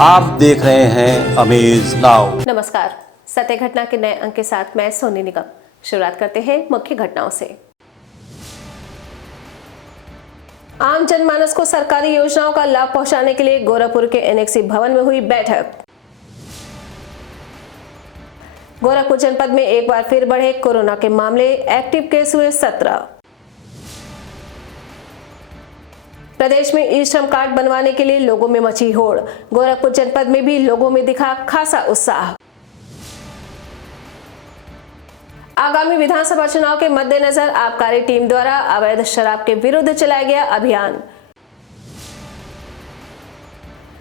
आप देख रहे हैं अमेज नाउ। नमस्कार, सत्य घटना के नए अंक के साथ मैं सोनी निगम। शुरुआत करते हैं मुख्य घटनाओं से। आम जनमानस को सरकारी योजनाओं का लाभ पहुंचाने के लिए गोरखपुर के एनेक्सी भवन में हुई बैठक। गोरखपुर जनपद में एक बार फिर बढ़े कोरोना के मामले, एक्टिव केस हुए 17। प्रदेश में ई श्रम कार्ड बनवाने के लिए लोगों में मची होड़। गोरखपुर जनपद में भी लोगों में दिखा खासा उत्साह। आगामी विधानसभा चुनाव के मद्देनजर आबकारी टीम द्वारा अवैध शराब के विरुद्ध चलाया गया अभियान।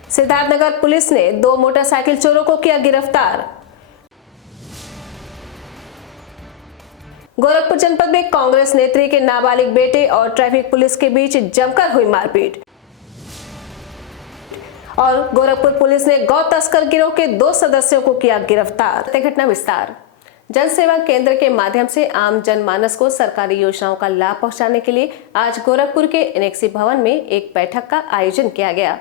सिद्धार्थनगर पुलिस ने 2 मोटरसाइकिल चोरों को किया गिरफ्तार। गोरखपुर जनपद में कांग्रेस नेत्री के नाबालिग बेटे और ट्रैफिक पुलिस के बीच जमकर हुई मारपीट। और गोरखपुर पुलिस ने गौ तस्कर गिरोह के 2 सदस्यों को किया गिरफ्तार। घटना विस्तार। जन सेवा केंद्र के माध्यम से आम जनमानस को सरकारी योजनाओं का लाभ पहुंचाने के लिए आज गोरखपुर के एनेक्सी भवन में एक बैठक का आयोजन किया गया।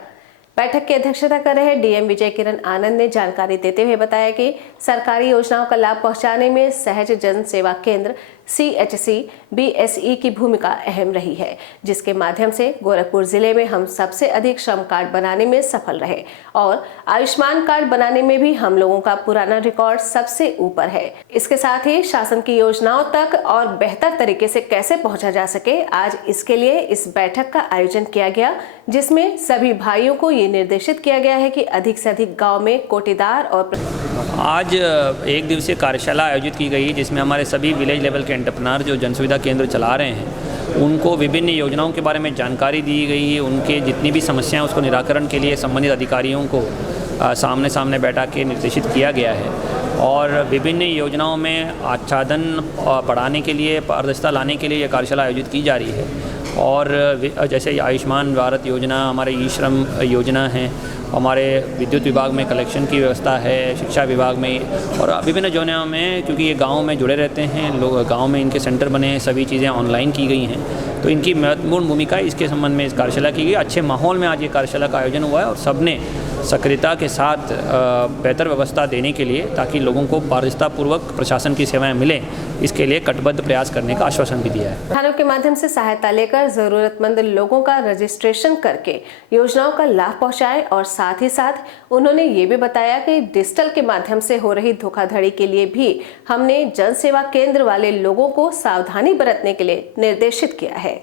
बैठक की अध्यक्षता कर रहे डीएम विजय किरण आनंद ने जानकारी देते हुए बताया कि सरकारी योजनाओं का लाभ पहुंचाने में सहज जन सेवा केंद्र CHC BSE की भूमिका अहम रही है, जिसके माध्यम से गोरखपुर जिले में हम सबसे अधिक श्रम कार्ड बनाने में सफल रहे और आयुष्मान कार्ड बनाने में भी हम लोगों का पुराना रिकॉर्ड सबसे ऊपर है। इसके साथ ही शासन की योजनाओं तक और बेहतर तरीके से कैसे पहुंचा जा सके, आज इसके लिए इस बैठक का आयोजन किया गया, जिसमें सभी भाइयों को ये निर्देशित किया गया है कि अधिक से अधिक गाँव में कोटेदार और आज एक दिवसीय कार्यशाला आयोजित की गई, जिसमें हमारे सभी विलेज लेवल के एंटरप्रेन्योर जो जन सुविधा केंद्र चला रहे हैं उनको विभिन्न योजनाओं के बारे में जानकारी दी गई है। उनके जितनी भी समस्याएं उसको निराकरण के लिए संबंधित अधिकारियों को सामने सामने बैठा के निर्देशित किया गया है और विभिन्न योजनाओं में आच्छादन बढ़ाने के लिए, पारदर्शिता लाने के लिए यह कार्यशाला आयोजित की जा रही है। और जैसे आयुष्मान भारत योजना, हमारे ई श्रम योजना है, हमारे विद्युत विभाग में कलेक्शन की व्यवस्था है, शिक्षा विभाग में और विभिन्न योजनाओं में, क्योंकि ये गांव में जुड़े रहते हैं लोग, गांव में इनके सेंटर बने हैं, सभी चीज़ें ऑनलाइन की गई हैं, तो इनकी महत्वपूर्ण भूमिका इसके संबंध में इस कार्यशाला की गई। अच्छे माहौल में आज ये कार्यशाला का आयोजन हुआ है और सबने सक्रियता के साथ बेहतर व्यवस्था देने के लिए, ताकि लोगों को पारदर्शितापूर्वक प्रशासन की सेवाएं मिलें, इसके लिए कटिबद्ध प्रयास करने का आश्वासन भी दिया है। थानों के माध्यम से सहायता लेकर जरूरतमंद लोगों का रजिस्ट्रेशन करके योजनाओं का लाभ पहुंचाए और साथ ही साथ उन्होंने ये भी बताया कि डिजिटल के माध्यम से हो रही धोखाधड़ी के लिए भी हमने जन सेवा केंद्र वाले लोगों को सावधानी बरतने के लिए निर्देशित किया है।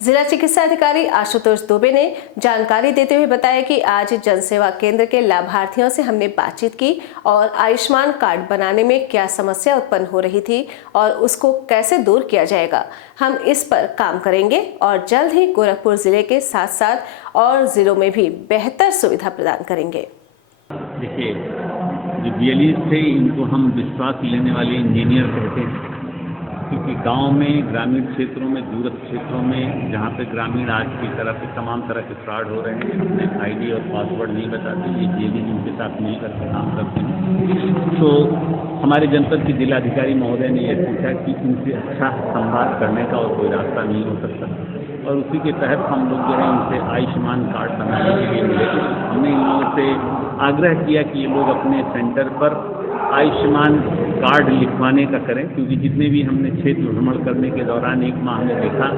जिला चिकित्सा अधिकारी आशुतोष दुबे ने जानकारी देते हुए बताया कि आज जन सेवा केंद्र के लाभार्थियों से हमने बातचीत की और आयुष्मान कार्ड बनाने में क्या समस्या उत्पन्न हो रही थी और उसको कैसे दूर किया जाएगा, हम इस पर काम करेंगे और जल्द ही गोरखपुर जिले के साथ साथ और जिलों में भी बेहतर सुविधा प्रदान करेंगे। देखिए, जो BLE थे इनको हम विश्वास लेने वाले इंजीनियर कहते हैं, क्योंकि गांव में, ग्रामीण क्षेत्रों में, दूरस्थ क्षेत्रों में जहां पे ग्रामीण आज की तरह के तमाम तरह के फ्रॉड हो रहे हैं, अपने ID और पासवर्ड नहीं बताते, ये BLE इनके साथ मिलकर के काम करते हैं। तो हमारे जनपद के जिलाधिकारी महोदय ने यह पूछा कि इनसे अच्छा संवाद करने का और कोई रास्ता नहीं हो सकता, और उसी के तहत हम लोग जो है इनसे आयुष्मान कार्ड बनाने के लिए मिले। हमने इन लोगों से आग्रह किया कि ये लोग अपने सेंटर पर आयुष्मान कार्ड लिखवाने का करें, क्योंकि जितने भी हमने क्षेत्र भ्रमण करने के दौरान 1 माह में देखा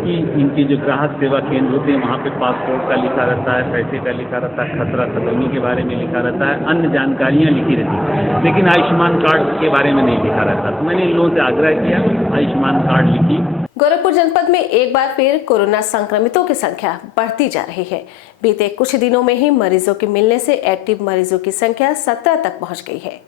कि इनके जो ग्राहक सेवा केंद्र होते हैं वहाँ पे पासपोर्ट का लिखा रहता है, पैसे का लिखा रहता है, खतरा खतरनी के बारे में लिखा रहता है, अन्य जानकारियाँ लिखी रहती हैं, लेकिन आयुष्मान कार्ड के बारे में नहीं लिखा रहता। तो मैंने इन लोगों से आग्रह किया, आयुष्मान कार्ड लिखी। गोरखपुर जनपद में एक बार फिर कोरोना संक्रमितों की संख्या बढ़ती जा रही है। बीते कुछ दिनों में ही मरीजों के मिलने से एक्टिव मरीजों की संख्या 17 तक पहुंच गई है।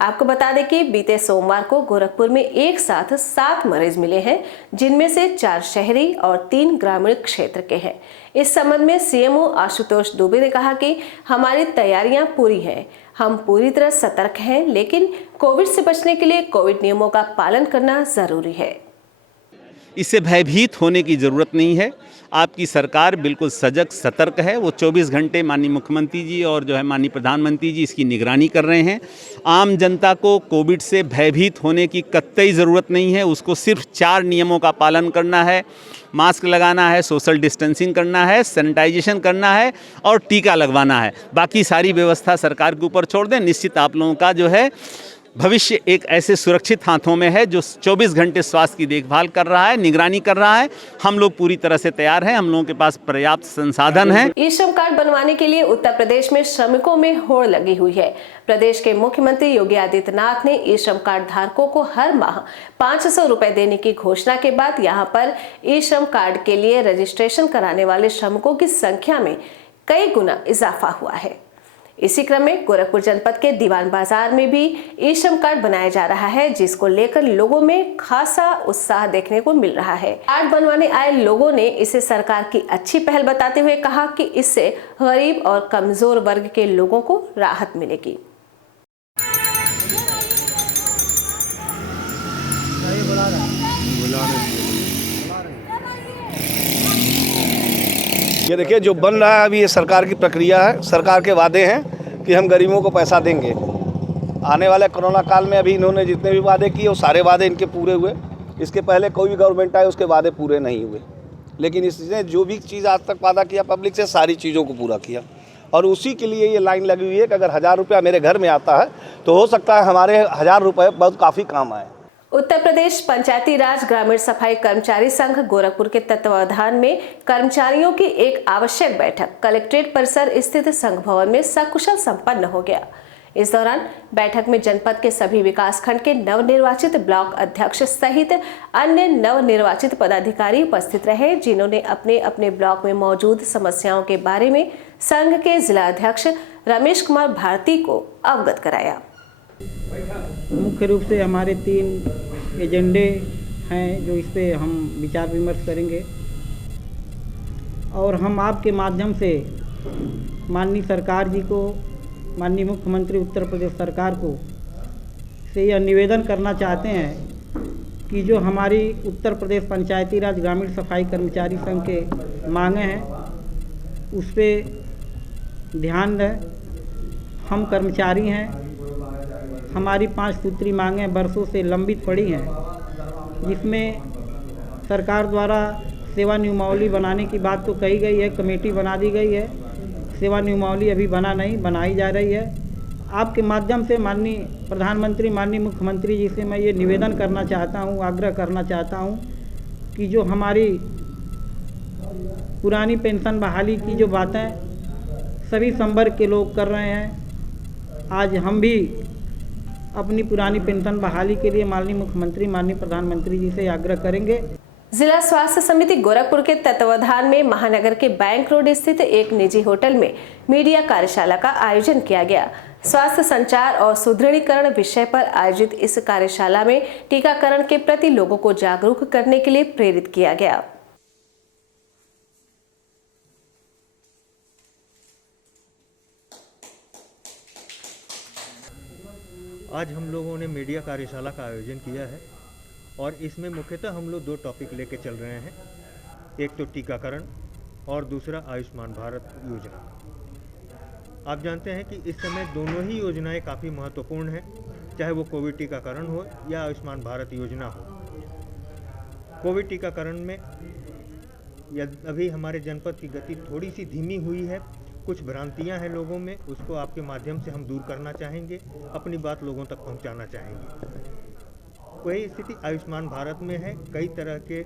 आपको बता दें कि बीते सोमवार को गोरखपुर में एक साथ 7 मरीज मिले हैं, जिनमें से 4 शहरी और 3 ग्रामीण क्षेत्र के हैं। इस संबंध में CMO आशुतोष दुबे ने कहा कि हमारी तैयारियां पूरी हैं, हम पूरी तरह सतर्क हैं, लेकिन कोविड से बचने के लिए कोविड नियमों का पालन करना जरूरी है। इससे भयभीत होने की ज़रूरत नहीं है। आपकी सरकार बिल्कुल सजग सतर्क है। वो 24 घंटे माननीय मुख्यमंत्री जी और जो है माननीय प्रधानमंत्री जी इसकी निगरानी कर रहे हैं। आम जनता को कोविड से भयभीत होने की कतई ज़रूरत नहीं है। उसको सिर्फ 4 नियमों का पालन करना है, मास्क लगाना है, सोशल डिस्टेंसिंग करना है, सैनिटाइजेशन करना है और टीका लगवाना है। बाकी सारी व्यवस्था सरकार के ऊपर छोड़ दें। निश्चित आप लोगों का जो है भविष्य एक ऐसे सुरक्षित हाथों में है जो 24 घंटे स्वास्थ्य की देखभाल कर रहा है, निगरानी कर रहा है। हम लोग पूरी तरह से तैयार हैं। हम लोगों के पास पर्याप्त संसाधन हैं। ई श्रम कार्ड बनवाने के लिए उत्तर प्रदेश में श्रमिकों में होड़ लगी हुई है। प्रदेश के मुख्यमंत्री योगी आदित्यनाथ ने ई श्रम कार्ड धारकों को हर माह 500 रुपए देने की घोषणा के बाद यहां पर ई श्रम कार्ड के लिए रजिस्ट्रेशन कराने वाले श्रमिकों की संख्या में कई गुना इजाफा हुआ है। इसी क्रम में गोरखपुर जनपद के दीवान बाजार में भी ई श्रम कार्ड बनाया जा रहा है, जिसको लेकर लोगों में खासा उत्साह देखने को मिल रहा है। कार्ड बनवाने आए लोगों ने इसे सरकार की अच्छी पहल बताते हुए कहा कि इससे गरीब और कमजोर वर्ग के लोगों को राहत मिलेगी। ये देखिए जो बन रहा है अभी ये सरकार की प्रक्रिया है। सरकार के वादे हैं कि हम गरीबों को पैसा देंगे। आने वाले कोरोना काल में अभी इन्होंने जितने भी वादे किए वो सारे वादे इनके पूरे हुए। इसके पहले कोई भी गवर्नमेंट आए उसके वादे पूरे नहीं हुए, लेकिन इसने जो भी चीज़ आज तक वादा किया पब्लिक से सारी चीज़ों को पूरा किया। और उसी के लिए ये लाइन लगी हुई है कि अगर 1000 रुपया मेरे घर में आता है तो हो सकता है हमारे 1000 रुपये बहुत काफ़ी काम आए। उत्तर प्रदेश पंचायती राज ग्रामीण सफाई कर्मचारी संघ गोरखपुर के तत्वावधान में कर्मचारियों की एक आवश्यक बैठक कलेक्ट्रेट परिसर स्थित संघ भवन में सकुशल संपन्न हो गया। इस दौरान बैठक में जनपद के सभी विकासखंड के नवनिर्वाचित ब्लॉक अध्यक्ष सहित अन्य नवनिर्वाचित पदाधिकारी उपस्थित रहे, जिन्होंने अपने अपने ब्लॉक में मौजूद समस्याओं के बारे में संघ के जिला अध्यक्ष रमेश कुमार भारती को अवगत कराया। मुख्य रूप से हमारे 3 एजेंडे हैं जो इस पे हम विचार विमर्श करेंगे और हम आपके माध्यम से माननीय सरकार जी को, माननीय मुख्यमंत्री उत्तर प्रदेश सरकार को से यह निवेदन करना चाहते हैं कि जो हमारी उत्तर प्रदेश पंचायती राज ग्रामीण सफाई कर्मचारी संघ के मांगे हैं उस पर ध्यान दें। हम कर्मचारी हैं, हमारी 5 सूत्री मांगें वर्षों से लंबित पड़ी हैं, जिसमें सरकार द्वारा सेवा नियमावली बनाने की बात तो कही गई है, कमेटी बना दी गई है, सेवा नियमावली अभी बनाई जा रही है। आपके माध्यम से माननीय प्रधानमंत्री, माननीय मुख्यमंत्री जी से मैं ये निवेदन करना चाहता हूँ, आग्रह करना चाहता हूँ कि जो हमारी पुरानी पेंशन बहाली की जो बातें सभी संवर्ग के लोग कर रहे हैं, आज हम भी अपनी पुरानी पेंशन बहाली के लिए माननीय मुख्यमंत्री, माननीय प्रधानमंत्री जी से आग्रह करेंगे। जिला स्वास्थ्य समिति गोरखपुर के तत्वावधान में महानगर के बैंक रोड स्थित एक निजी होटल में मीडिया कार्यशाला का आयोजन किया गया। स्वास्थ्य संचार और सुदृढ़ीकरण विषय पर आयोजित इस कार्यशाला में टीकाकरण के प्रति लोगों को जागरूक करने के लिए प्रेरित किया गया। आज हम लोगों ने मीडिया कार्यशाला का आयोजन किया है और इसमें मुख्यतः हम लोग 2 टॉपिक लेके चल रहे हैं। एक तो टीकाकरण और दूसरा आयुष्मान भारत योजना। आप जानते हैं कि इस समय दोनों ही योजनाएं काफ़ी महत्वपूर्ण हैं, चाहे वो कोविड टीकाकरण हो या आयुष्मान भारत योजना हो। कोविड टीकाकरण में अभी हमारे जनपद की गति थोड़ी सी धीमी हुई है, कुछ भ्रांतियां हैं लोगों में, उसको आपके माध्यम से हम दूर करना चाहेंगे, अपनी बात लोगों तक पहुंचाना चाहेंगे। वही स्थिति आयुष्मान भारत में है। कई तरह के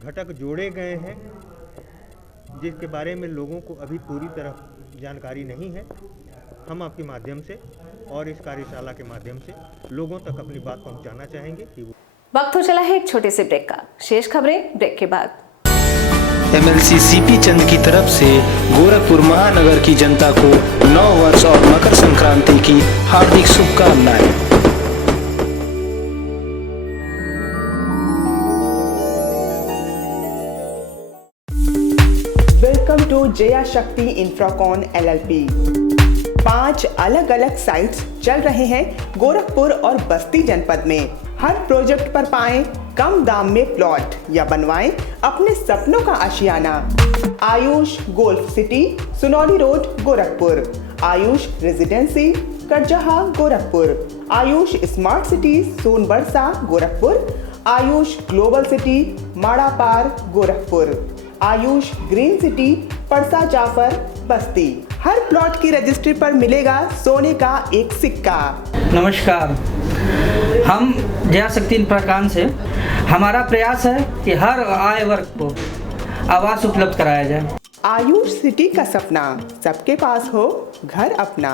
घटक जोड़े गए हैं जिसके बारे में लोगों को अभी पूरी तरह जानकारी नहीं है। हम आपके माध्यम से और इस कार्यशाला के माध्यम से लोगों तक अपनी बात पहुंचाना चाहेंगे कि वक्त हो चला है एक छोटे से ब्रेक का। शेष खबरें ब्रेक के बाद। MLC CP चंद की तरफ से गोरखपुर महानगर की जनता को नव वर्ष और मकर संक्रांति की हार्दिक शुभकामनाएं। वेलकम टू जया शक्ति इंफ्राकॉन LLP। 5 अलग अलग साइट्स चल रहे हैं गोरखपुर और बस्ती जनपद में। हर प्रोजेक्ट पर पाएं कम दाम में प्लॉट या बनवाएं अपने सपनों का आशियाना। Ayush golf city, Sunauli road, Gorakhpur. Ayush residency, Karjaha, Gorakhpur. Ayush smart city, Sonbarsa, Gorakhpur. Ayush global city, Madapar, Gorakhpur. Ayush green city, Parsa Jafar, Basti. हर प्लॉट की रजिस्ट्री पर मिलेगा सोने का एक सिक्का। नमस्कार, हम जया शक्ति प्रकान से। हमारा प्रयास है कि हर आय वर्ग को आवास उपलब्ध कराया जाए। आयुष सिटी का सपना, सबके पास हो घर अपना।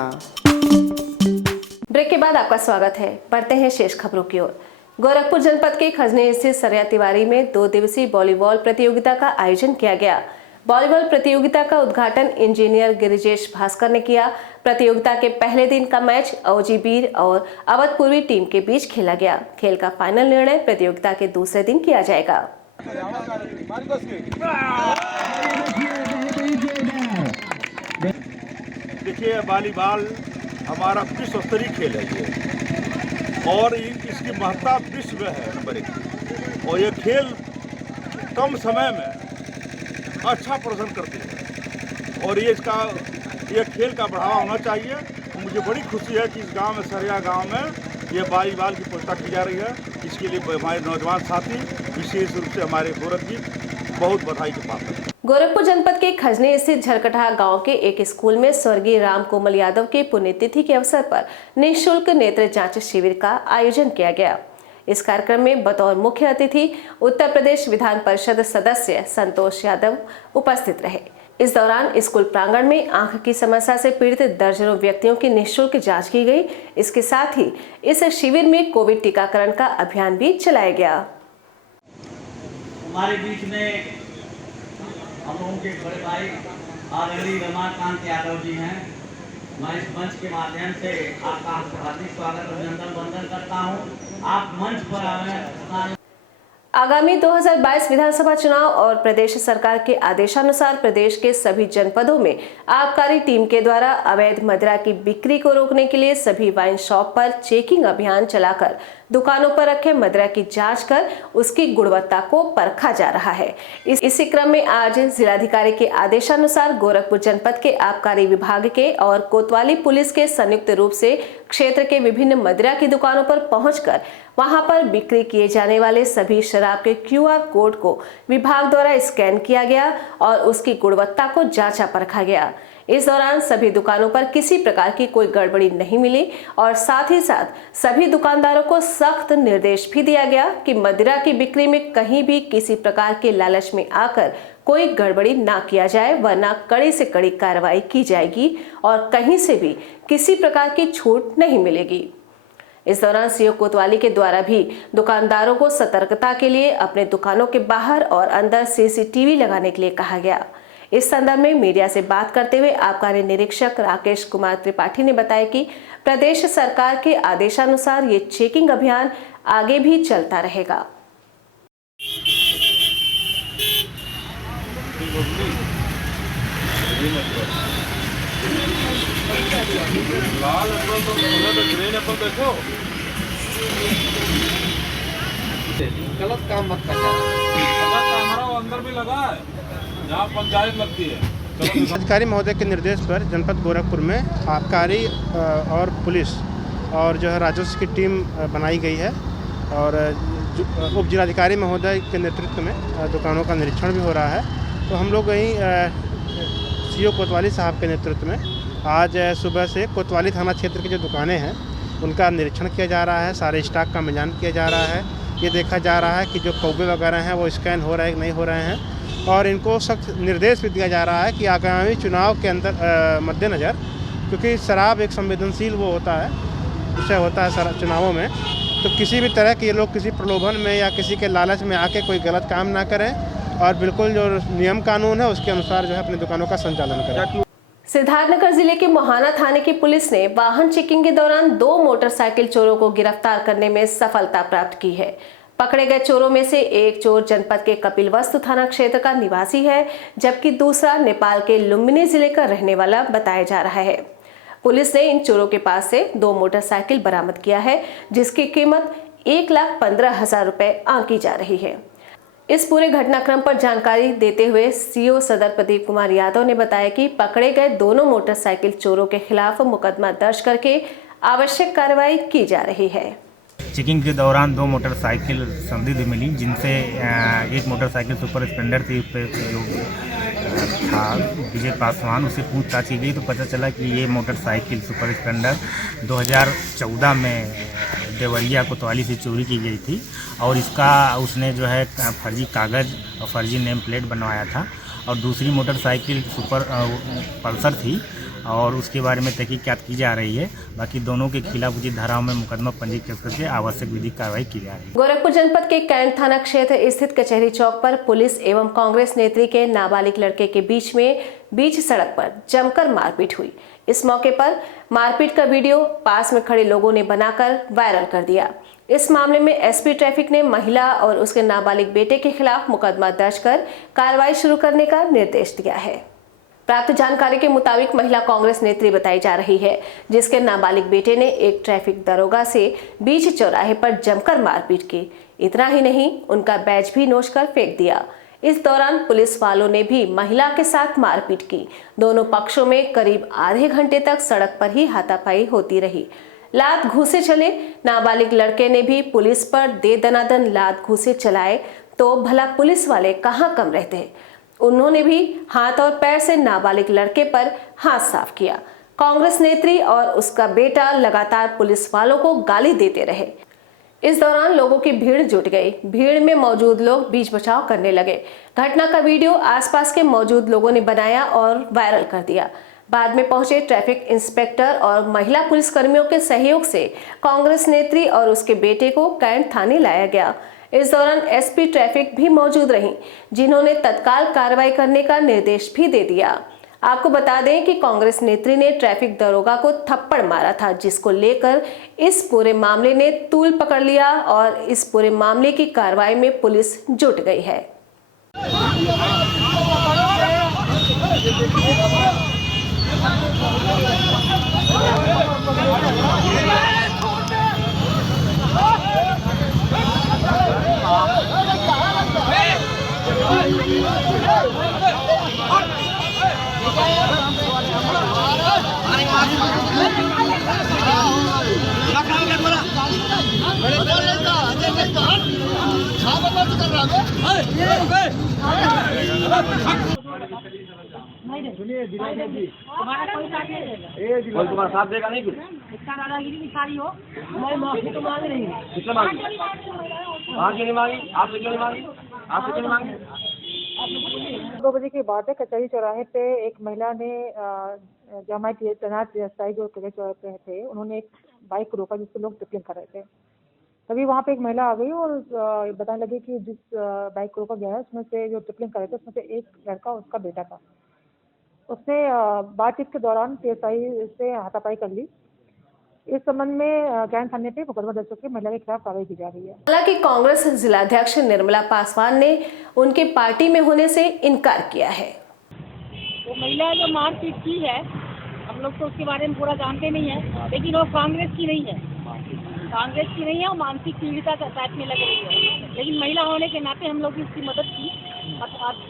ब्रेक के बाद आपका स्वागत है। बढ़ते हैं शेष खबरों की ओर। गोरखपुर जनपद के खजने स्थित सरिया तिवारी में 2 दिवसीय वॉलीबॉल प्रतियोगिता का आयोजन किया गया। वॉलीबॉल प्रतियोगिता का उद्घाटन इंजीनियर गिरिजेश भास्कर ने किया। प्रतियोगिता के पहले दिन का मैच औजीबीर और अवधपूर्वी टीम के बीच खेला गया। खेल का फाइनल निर्णय प्रतियोगिता के दूसरे दिन किया जाएगा। देखिए, वॉलीबॉल हमारा विश्व स्तरीय खेल है ये, और इसकी महत्ता विश्व में है नंबर 1। और ये खेल कम समय में अच्छा प्रदर्शन करती है, और ये खेल का बढ़ावा होना चाहिए। और मुझे बड़ी खुशी है कि इस गांव में, सरिया गांव में, ये वॉलीबॉल की प्रतियोगिता की जा रही है। इसके लिए हमारे नौजवान साथी, विशेष रूप से हमारे गोरख जी, बहुत बधाई के पात्र हैं। गोरखपुर जनपद के खजने स्थित झरकटहा गांव के एक स्कूल में स्वर्गीय राम कोमल यादव के पुण्यतिथि के अवसर पर निःशुल्क नेत्र जांच शिविर का आयोजन किया गया। इस कार्यक्रम में बतौर मुख्य अतिथि उत्तर प्रदेश विधान परिषद सदस्य संतोष यादव उपस्थित रहे। इस दौरान स्कूल प्रांगण में आंख की समस्या से पीड़ित दर्जनों व्यक्तियों की निःशुल्क जांच की गई। इसके साथ ही इस शिविर में कोविड टीकाकरण का अभियान भी चलाया गया। हमारे बीच में हम लोगों के बड़े भाई आदरणीय रमाकांत यादव जी हैं। मैं इस मंच के माध्यम से आपका हार्दिक स्वागत अभिनंदन वंदन करता हूं। आप मंच पर आए। आगामी 2022 विधानसभा चुनाव और प्रदेश सरकार के आदेशानुसार प्रदेश के सभी जनपदों में आबकारी टीम के द्वारा अवैध मदिरा की बिक्री को रोकने के लिए सभी वाइन शॉप पर चेकिंग अभियान चलाकर दुकानों पर रखे मदिरा की जांच कर उसकी गुणवत्ता को परखा जा रहा है। इसी क्रम में आज जिलाधिकारी के आदेशानुसार गोरखपुर जनपद के आबकारी विभाग के और कोतवाली पुलिस के संयुक्त रूप से क्षेत्र के विभिन्न मदिरा की दुकानों पर पहुंचकर वहां पर बिक्री किए जाने वाले सभी शराब के QR कोड को विभाग द्वारा स्कैन किया गया और उसकी गुणवत्ता को जांचा परखा गया। इस दौरान सभी दुकानों पर किसी प्रकार की कोई गड़बड़ी नहीं मिली और साथ ही साथ सभी दुकानदारों को सख्त निर्देश भी दिया गया कि मदिरा की बिक्री में कहीं भी किसी प्रकार के लालच में आकर कोई गड़बड़ी ना किया जाए, वरना कड़ी से कड़ी कार्रवाई की जाएगी और कहीं से भी किसी प्रकार की छूट नहीं मिलेगी। इस दौरान सीओ कोतवाली के द्वारा भी दुकानदारों को सतर्कता के लिए अपने दुकानों के बाहर और अंदर CCTV लगाने के लिए कहा गया। इस संदर्भ में मीडिया से बात करते हुए आबकारी निरीक्षक राकेश कुमार त्रिपाठी ने बताया कि प्रदेश सरकार के आदेशानुसार ये चेकिंग अभियान आगे भी चलता रहेगा। गलत काम मत करना। अंदर भी लगा है, जहाँ पंचायत लगती है। अधिकारी महोदय के निर्देश पर जनपद गोरखपुर में आबकारी और पुलिस और जो है राजस्व की टीम बनाई गई है और उप जिलाधिकारी महोदय के नेतृत्व में दुकानों का निरीक्षण भी हो रहा है। तो हम लोग वहीं सीओ कोतवाली साहब के नेतृत्व में आज सुबह से कोतवाली थाना क्षेत्र की जो दुकानें हैं उनका निरीक्षण किया जा रहा है। सारे स्टॉक का मिलान किया जा रहा है। ये देखा जा रहा है कि जो कौवे वगैरह हैं वो स्कैन हो रहे हैं कि नहीं हो रहे हैं, और इनको सख्त निर्देश भी दिया जा रहा है कि आगामी चुनाव के अंदर मद्देनज़र, क्योंकि शराब एक संवेदनशील वो होता है, विषय होता है चुनावों में, तो किसी भी तरह के ये लोग किसी प्रलोभन में या किसी के लालच में आके कोई गलत काम ना करें और बिल्कुल जो नियम कानून है उसके अनुसार जो है अपनी दुकानों का संचालन करें। सिद्धार्थनगर जिले के मोहाना थाने की पुलिस ने वाहन चेकिंग के दौरान 2 मोटरसाइकिल चोरों को गिरफ्तार करने में सफलता प्राप्त की है। पकड़े गए चोरों में से एक चोर जनपद के कपिलवस्तु थाना क्षेत्र का निवासी है, जबकि दूसरा नेपाल के लुम्बिनी जिले का रहने वाला बताया जा रहा है। पुलिस ने इन चोरों के पास से 2 मोटरसाइकिल बरामद किया है, जिसकी कीमत 1,15,000 रुपए आंकी जा रही है। इस पूरे घटनाक्रम पर जानकारी देते हुए सीओ सदर प्रदीप कुमार यादव ने बताया कि पकड़े गए दोनों मोटरसाइकिल चोरों के खिलाफ मुकदमा दर्ज करके आवश्यक कार्रवाई की जा रही है। चेकिंग के दौरान 2 मोटरसाइकिल संदिग्ध मिली, जिनसे एक मोटरसाइकिल सुपर स्प्लेंडर थी, उस पर जो था विजय पासवान, उससे पूछताछ की गई तो पता चला कि ये मोटरसाइकिल सुपर स्प्लेंडर 2014 में देवरिया कोतवाली से चोरी की गई थी और इसका उसने जो है फर्जी कागज़ और फर्जी नेम प्लेट बनवाया था। और दूसरी मोटरसाइकिल सुपर पल्सर थी और उसके बारे में तहकीकात की जा रही है। बाकी दोनों के खिलाफ उचित धाराओं में मुकदमा पंजीकृत करके आवश्यक विधिक कार्रवाई की जा रही है। गोरखपुर जनपद के कैंट थाना क्षेत्र स्थित कचहरी चौक पर पुलिस एवं कांग्रेस नेत्री के नाबालिग लड़के के बीच सड़क पर जमकर मारपीट हुई। इस मौके पर मारपीट का वीडियो पास में खड़े लोगों ने बनाकर वायरल कर दिया। इस मामले में एसपी ट्रैफिक ने महिला और उसके नाबालिग बेटे के खिलाफ मुकदमा दर्ज कर कार्रवाई शुरू करने का निर्देश दिया है। प्राप्त जानकारी के मुताबिक महिला कांग्रेस नेत्री बताई जा रही है, जिसके नाबालिग बेटे ने एक ट्रैफिक दरोगा से बीच चौराहे पर जमकर मारपीट की। इतना ही नहीं, उनका बैज भी नोचकर फेंक दिया। इस दौरान पुलिस वालों ने भी महिला के साथ मारपीट की। दोनों पक्षों में करीब आधे घंटे तक सड़क पर ही हाथापाई होती रही। लात घूसे चले। नाबालिग लड़के ने भी पुलिस पर दे दनादन लात घूसे चलाए तो भला पुलिस वाले कहाँ कम रहते। उन्होंने भी हाथ और पैर से नाबालिग लड़के पर हाथ साफ किया। कांग्रेस नेत्री और उसका बेटा लगातार पुलिस वालों को गाली देते रहे। इस दौरान लोगों की भीड़ जुट गई। भीड़ में मौजूद लोग बीच बचाव करने लगे। घटना का वीडियो आसपास के मौजूद लोगों ने बनाया और वायरल कर दिया। बाद में पहुंचे ट्रैफिक इंस्पेक्टर और महिला पुलिसकर्मियों के सहयोग से कांग्रेस नेत्री और उसके बेटे को कैंट थाने लाया गया। इस दौरान एसपी ट्रैफिक भी मौजूद रहीं, जिन्होंने तत्काल कार्रवाई करने का निर्देश भी दे दिया। आपको बता दें कि कांग्रेस नेत्री ने ट्रैफिक दरोगा को थप्पड़ मारा था, जिसको लेकर इस पूरे मामले ने तूल पकड़ लिया और इस पूरे मामले की कार्रवाई में पुलिस जुट गई है। तुम्हारा साथ देगा नहीं कुछ इसका दादागिरी दिखाई हो। मैं माफी तो मांग रही हूँ। किससे मांगी? वहाँ क्यों नहीं मांगी? आपसे क्यों नहीं मांगी? आपसे क्यों नहीं मांगी? 2 बजे की बात है। कचहरी चौराहे पे एक महिला ने जो हमारे तैनात व्यवसायी जो कचहरी चौराहे पे थे, उन्होंने एक बाइक को रोका जिससे लोग ट्रिपलिंग कर रहे थे। तभी वहाँ पे एक महिला आ गई और बताने लगी कि जिस बाइक को रोका गया है उसमें से जो ट्रिपलिंग कर रहे थे उसमें से एक लड़का उसका बेटा था। उसने बातचीत के दौरान पीएसआई से हाथापाई कर ली। इस संबंध में कैंट थाने पे मुकदमा दर्ज करके महिला के खिलाफ कार्रवाई की जा रही है। हालांकि कांग्रेस जिलाध्यक्ष निर्मला पासवान ने उनके पार्टी में होने से इनकार किया है। वो महिला जो मारपीट की है, हम लोग तो उसके बारे में पूरा जानते नहीं है, लेकिन वो कांग्रेस की नहीं है। कांग्रेस की नहीं है, वो मानसिक पीड़िता टाइप में लग रही है। लेकिन महिला होने के नाते हम लोग इसकी मदद की।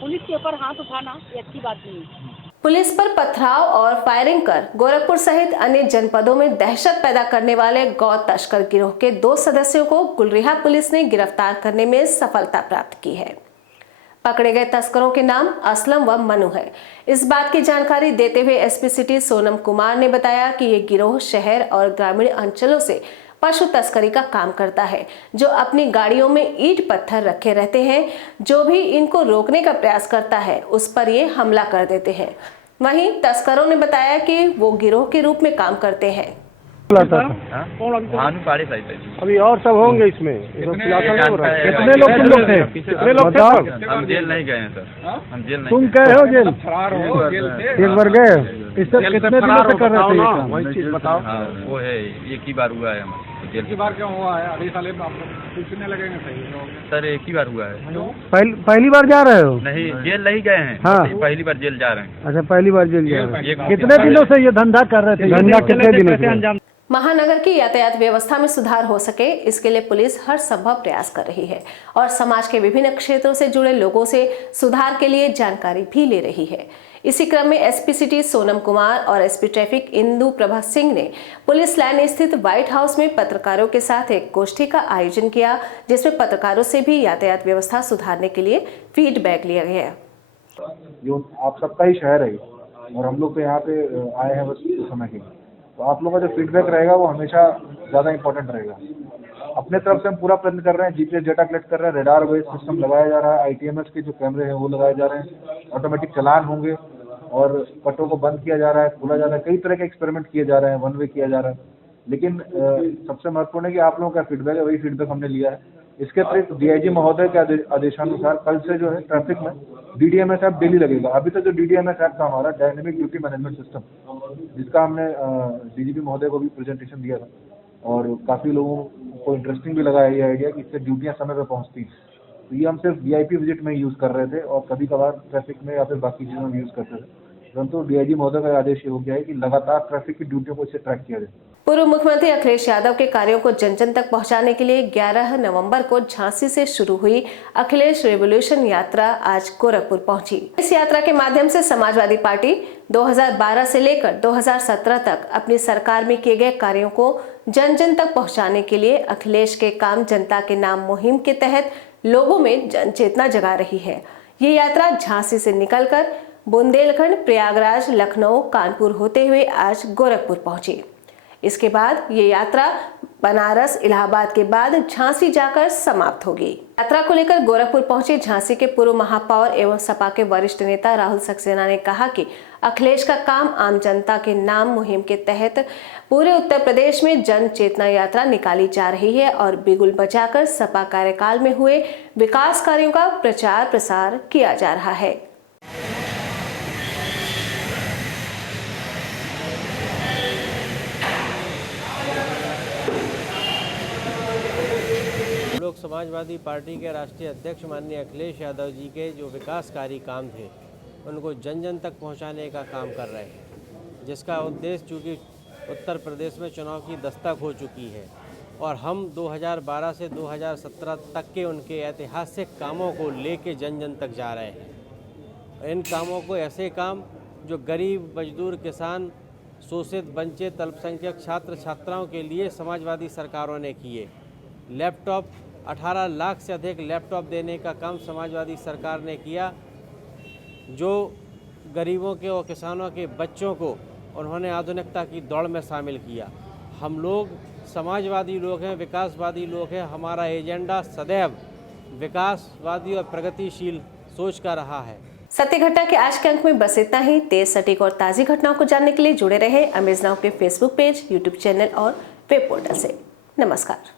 पुलिस के ऊपर हाथ उठाना ये अच्छी बात नहीं है। पुलिस पर पथराव और फायरिंग कर गोरखपुर सहित अन्य जनपदों में दहशत पैदा करने वाले गौ तस्कर गिरोह के 2 सदस्यों को गुलरिहा पुलिस ने गिरफ्तार करने में सफलता प्राप्त की है। पकड़े गए तस्करों के नाम असलम व मनु है। इस बात की जानकारी देते हुए एसपी सिटी सोनम कुमार ने बताया कि ये गिरोह शहर और ग्रामीण अंचलों से पशु तस्करी का काम करता है, जो अपनी गाड़ियों में ईंट पत्थर रखे रहते हैं। जो भी इनको रोकने का प्रयास करता है उस पर ये हमला कर देते हैं। वहीं तस्करों ने बताया कि वो गिरोह के रूप में काम करते हैं। अभी और सब होंगे इसमें। कितने लोग तुम लोग थे? कितने लोग थे? हम जेल नहीं गए हैं सर। हम जेल नहीं। तुम गए हो जेल? एक बार गए? इस सब कितने दिनों से कर रहे थे? वही चीज बताओ। वो है एक ही बार हुआ है हमारा। एक ही बार क्यों हुआ है? अगले साल में आप कितने लगेंगे? सही सर एक ही बार हुआ है। पहली बार जा रहे हो? नहीं जेल नहीं गए हैं। हाँ पहली बार जेल जा रहे हैं। अच्छा पहली बार जेल जा रहे हैं। कितने दिनों से ये धंधा कर रहे थे? धंधा कितने दिनों से? महानगर की यातायात व्यवस्था में सुधार हो सके, इसके लिए पुलिस हर संभव प्रयास कर रही है और समाज के विभिन्न क्षेत्रों से जुड़े लोगों से सुधार के लिए जानकारी भी ले रही है। इसी क्रम में एसपी सिटी सोनम कुमार और एसपी ट्रैफिक इंदु प्रभा सिंह ने पुलिस लाइन स्थित व्हाइट हाउस में पत्रकारों के साथ एक गोष्ठी का आयोजन किया, जिसमें पत्रकारों से भी यातायात व्यवस्था सुधारने के लिए फीडबैक लिया गया। जो आप सबका ही शहर है और हम लोग तो यहाँ पे आए हैं बस कुछ समय के लिए, तो आप लोगों का जो फीडबैक रहेगा वो हमेशा ज़्यादा इंपॉर्टेंट रहेगा। अपने तरफ से हम पूरा प्रयत्न कर रहे हैं, जीपीएस डेटा कलेक्ट कर रहे हैं, रेडार बेस्ड सिस्टम लगाया जा रहा है, आईटीएमएस के जो कैमरे हैं वो लगाए जा रहे हैं, ऑटोमेटिक चालान होंगे और पट्टों को बंद किया जा रहा है, खोला जा रहा है, कई तरह के एक्सपेरिमेंट किए जा रहे हैं, वन वे किया जा रहा है। लेकिन सबसे महत्वपूर्ण है कि आप लोगों का फीडबैक है, वही फीडबैक हमने लिया है। इसके अतिरिक्त डीआईजी महोदय के आदेशानुसार कल से जो है ट्रैफिक में डीडीएमएस ऐप डेली लगेगा। अभी तक जो डीडीएमएस ऐप था हमारा डायनेमिक ड्यूटी मैनेजमेंट सिस्टम, जिसका हमने डीजीपी महोदय को भी प्रेजेंटेशन दिया था और काफ़ी लोगों को इंटरेस्टिंग भी लगा ये आइडिया कि इससे ड्यूटियाँ समय पर पहुँचती हैं। तो ये हम सिर्फ वीआईपी विजिट में यूज़ कर रहे थे और कभी कभार ट्रैफिक में या फिर बाकी चीज़ों में यूज़ करते थे, परंतु डीआईजी महोदय का आदेश ये हो गया है कि लगातार ट्रैफिक की ड्यूटियों को इससे ट्रैक किया जाए। पूर्व मुख्यमंत्री अखिलेश यादव के कार्यों को जन जन तक पहुंचाने के लिए 11 नवंबर को झांसी से शुरू हुई अखिलेश रेवोल्यूशन यात्रा आज गोरखपुर पहुंची। इस यात्रा के माध्यम से समाजवादी पार्टी 2012 से लेकर 2017 तक अपनी सरकार में किए गए कार्यों को जन जन तक पहुंचाने के लिए अखिलेश के काम जनता के नाम मुहिम के तहत लोगों में जन चेतना जगा रही है। ये यात्रा झांसी से निकलकर बुंदेलखंड, प्रयागराज, लखनऊ, कानपुर होते हुए आज गोरखपुर पहुंची। इसके बाद ये यात्रा बनारस, इलाहाबाद के बाद झांसी जाकर समाप्त होगी। यात्रा को लेकर गोरखपुर पहुंचे झांसी के पूर्व महापौर एवं सपा के वरिष्ठ नेता राहुल सक्सेना ने कहा कि अखिलेश का काम आम जनता के नाम मुहिम के तहत पूरे उत्तर प्रदेश में जन चेतना यात्रा निकाली जा रही है और बिगुल बजाकर सपा कार्यकाल में हुए विकास कार्यों का प्रचार प्रसार किया जा रहा है। लोग समाजवादी पार्टी के राष्ट्रीय अध्यक्ष माननीय अखिलेश यादव जी के जो विकासकारी काम थे उनको जन जन तक पहुंचाने का काम कर रहे हैं, जिसका उद्देश्य चूँकि उत्तर प्रदेश में चुनाव की दस्तक हो चुकी है और हम 2012 से 2017 तक के उनके ऐतिहासिक कामों को लेके जन जन तक जा रहे हैं। इन कामों को ऐसे काम जो गरीब, मजदूर, किसान, शोषित, वंचित, अल्पसंख्यक छात्र छात्राओं के लिए समाजवादी सरकारों ने किए। लैपटॉप 18 लाख से अधिक लैपटॉप देने का काम समाजवादी सरकार ने किया। जो गरीबों के और किसानों के बच्चों को उन्होंने आधुनिकता की दौड़ में शामिल किया। हम लोग समाजवादी लोग हैं, विकासवादी लोग हैं। हमारा एजेंडा सदैव विकासवादी और प्रगतिशील सोच का रहा है। सत्य घटना के आज के अंक में बस इतना ही। तेज, सटीक और ताज़ी घटनाओं को जानने के लिए जुड़े रहे अमेज नाउ के फेसबुक पेज, यूट्यूब चैनल और वेब पोर्टल से। नमस्कार।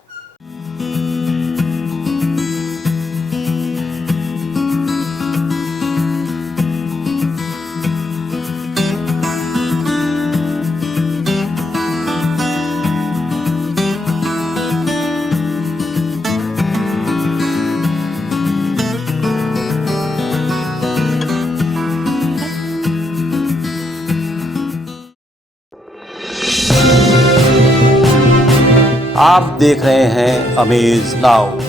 आप देख रहे हैं अमेज नाउ।